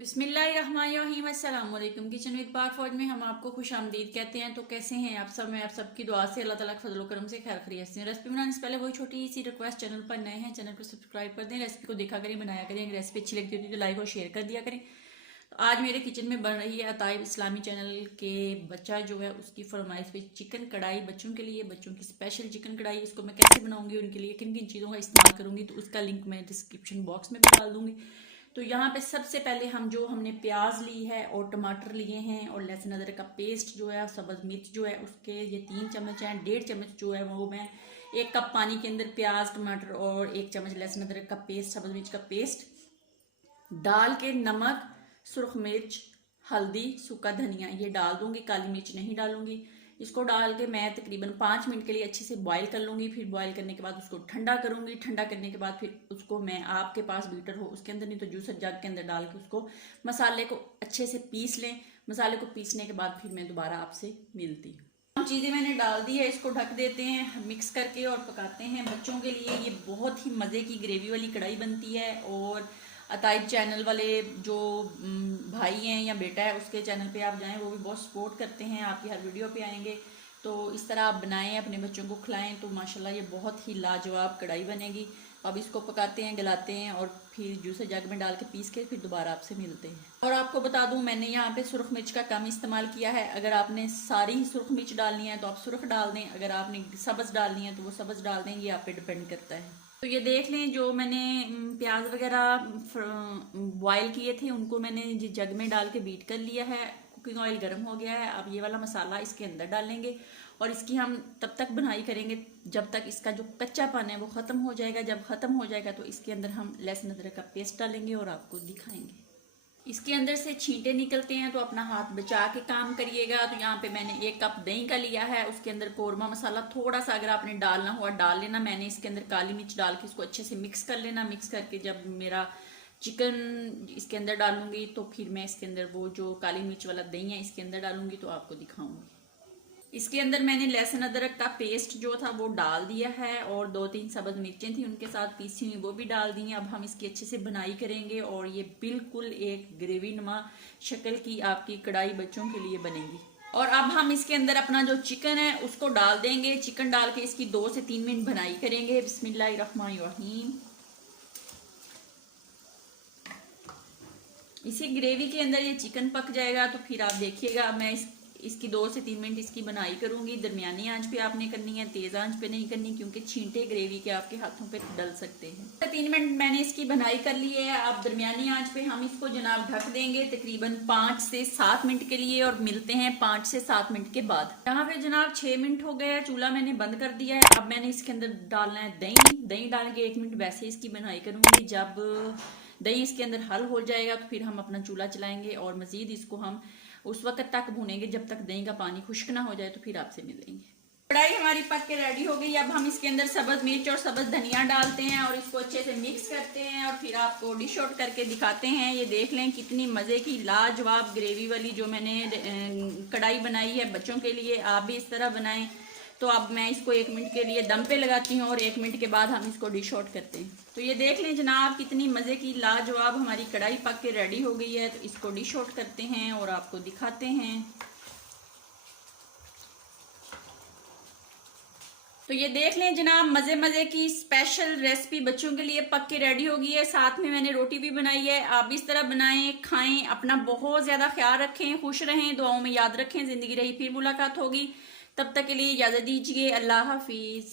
बिस्मिल्लाहिर्रहमानिर्रहीम अस्सलाम वालेकुम। किचन विद पाक फौज में हम आपको खुश आमदीद कहते हैं। तो कैसे हैं आप सब? मैं आप सबकी दुआ से अल्लाह ताला के फजल करम से खैर खैरियत से। रेसिपी बनाने से पहले वही छोटी सी रिक्वेस्ट, चैनल पर नए हैं चैनल को सब्सक्राइब कर दें, रेसिपी को देखा करें, बनाया करें। अगर रेसिपी अच्छी लगती होती है तो लाइक और शेयर कर दिया करें। तो आज मेरे किचन में बन रही है अताइब इस्लामी चैनल के बच्चा जो है उसकी फरमाइश पे चिकन कढ़ाई बच्चों के लिए, बच्चों की स्पेशल चिकन कढ़ाई। इसको मैं कैसे बनाऊंगी, उनके लिए किन किन चीज़ों का इस्तेमाल करूंगी, तो उसका लिंक मैं डिस्क्रिप्शन बॉक्स में भी डाल दूंगी। तो यहाँ पे सबसे पहले हमने प्याज ली है और टमाटर लिए हैं और लहसुन अदरक का पेस्ट जो है, सब्ज मिर्च जो है उसके ये 3 चम्मच हैं। 1.5 चम्मच जो है वो मैं 1 कप पानी के अंदर प्याज टमाटर और 1 चम्मच लहसुन अदरक का पेस्ट, सब्ज मिर्च का पेस्ट डाल के नमक, सुर्ख मिर्च, हल्दी, सूखा धनिया ये डाल दूंगी। काली मिर्च नहीं डालूंगी। इसको डाल के मैं तकरीबन 5 मिनट के लिए अच्छे से बॉईल कर लूंगी। फिर बॉईल करने के बाद उसको ठंडा करूंगी। ठंडा करने के बाद फिर उसको मैं, आपके पास बीटर हो उसके अंदर, नहीं तो जूसर जग के अंदर डाल के उसको मसाले को अच्छे से पीस लें। मसाले को पीसने के बाद फिर मैं दोबारा आपसे मिलती हूँ। चीज़ें मैंने डाल दी है, इसको ढक देते हैं मिक्स करके और पकाते हैं। बच्चों के लिए ये बहुत ही मज़े की ग्रेवी वाली कढ़ाई बनती है। और अताइब चैनल वाले जो भाई हैं या बेटा है उसके चैनल पे आप जाएं, वो भी बहुत सपोर्ट करते हैं, आपकी हर वीडियो पे आएंगे। तो इस तरह आप बनाएं, अपने बच्चों को खिलाएं, तो माशाल्लाह ये बहुत ही लाजवाब कढ़ाई बनेगी। अब इसको पकाते हैं, गलाते हैं और फिर जूसर जग में डाल के पीस के फिर दोबारा आपसे मिलते हैं। और आपको बता दूं, मैंने यहाँ पे सुर्ख मिर्च का कम इस्तेमाल किया है। अगर आपने सारी ही सुर्ख मिर्च डालनी है तो आप सुर्ख डाल दें, अगर आपने सब्ज़ डालनी है तो वो सब्ज़ डाल दें, ये आप पे डिपेंड करता है। तो ये देख लें, जो मैंने प्याज वगैरह बॉयल किए थे उनको मैंने जग में डाल के बीट कर लिया है। कुकिंग ऑयल गर्म हो गया है। अब ये वाला मसाला इसके अंदर डालेंगे और इसकी हम तब तक बुनाई करेंगे जब तक इसका जो कच्चापन है वो ख़त्म हो जाएगा। जब ख़त्म हो जाएगा तो इसके अंदर हम लहसुन अदरक का पेस्ट डालेंगे और आपको दिखाएंगे। इसके अंदर से छींटे निकलते हैं तो अपना हाथ बचा के काम करिएगा। तो यहाँ पे मैंने 1 कप दही का लिया है, उसके अंदर कौरमा मसाला थोड़ा सा अगर आपने डालना हुआ डाल लेना। मैंने इसके अंदर काली मिर्च डाल के इसको अच्छे से मिक्स कर लेना। मिक्स करके जब मेरा चिकन इसके अंदर डालूंगी तो फिर मैं इसके अंदर वो जो काली मिर्च वाला दही है इसके अंदर डालूंगी तो आपको दिखाऊंगी। इसके अंदर मैंने लहसुन अदरक का पेस्ट जो था वो डाल दिया है और 2-3 सब्ज मिर्चें थी उनके साथ पीसी हुई वो भी डाल दी हैं। अब हम इसकी अच्छे से बुनाई करेंगे और ये बिल्कुल एक ग्रेवी नुमा शक्ल की आपकी कढ़ाई बच्चों के लिए बनेगी। और अब हम इसके अंदर अपना जो चिकन है उसको डाल देंगे। चिकन डाल के इसकी 2 से 3 मिनट बुनाई करेंगे। बिस्मिल्लाहिर्रहमानिर्रहीम। इसी ग्रेवी के अंदर ये चिकन पक जाएगा तो फिर आप देखिएगा। मैं इसकी 2 से 3 मिनट इसकी बनाई करूंगी। दरमियानी आंच पे आपने करनी है, तेज आंच पे नहीं करनी, क्योंकि छींटे ग्रेवी के आपके हाथों पे डल सकते हैं। 3 मिनट मैंने इसकी बनाई कर ली है। अब दरमियानी आंच पे हम इसको जनाब ढक देंगे तकरीबन 5 से 7 मिनट के लिए और मिलते हैं 5 से 7 मिनट के बाद। यहाँ पे जनाब 6 मिनट हो गए, चूल्हा मैंने बंद कर दिया है। अब मैंने इसके अंदर डालना है दही। दही डाल के 1 मिनट वैसे इसकी बनाई करूंगी। जब दही इसके अंदर हल हो जाएगा तो फिर हम अपना चूल्हा चलाएंगे और मजीद इसको हम उस वक्त तक भूनेंगे जब तक दही का पानी खुश्क ना हो जाए। तो फिर आपसे मिलेंगे। कढ़ाई हमारी पक के रेडी हो गई। अब हम इसके अंदर सब्ज मिर्च और सब्ज धनिया डालते हैं और इसको अच्छे से मिक्स करते हैं और फिर आपको डिश आउट करके दिखाते हैं। ये देख लें कितनी मज़े की लाजवाब ग्रेवी वाली जो मैंने कढ़ाई बनाई है बच्चों के लिए। आप भी इस तरह बनाएं। तो अब मैं इसको 1 मिनट के लिए दम पे लगाती हूँ और 1 मिनट के बाद हम इसको डिश आउट करते हैं। तो ये देख लें जनाब कितनी मज़े की लाजवाब हमारी कढ़ाई पक के रेडी हो गई है। तो इसको डिश आउट करते हैं और आपको दिखाते हैं। तो ये देख लें जनाब, मज़े मज़े की स्पेशल रेसिपी बच्चों के लिए पक के रेडी हो गई है। साथ में मैंने रोटी भी बनाई है। आप भी इस तरह बनाएं, खाएं, अपना बहुत ज़्यादा ख्याल रखें, खुश रहें, दुआओं में याद रखें। ज़िंदगी रही फिर मुलाकात होगी। तब तक के लिए इजाज़त दीजिए। अल्लाह हाफिज़।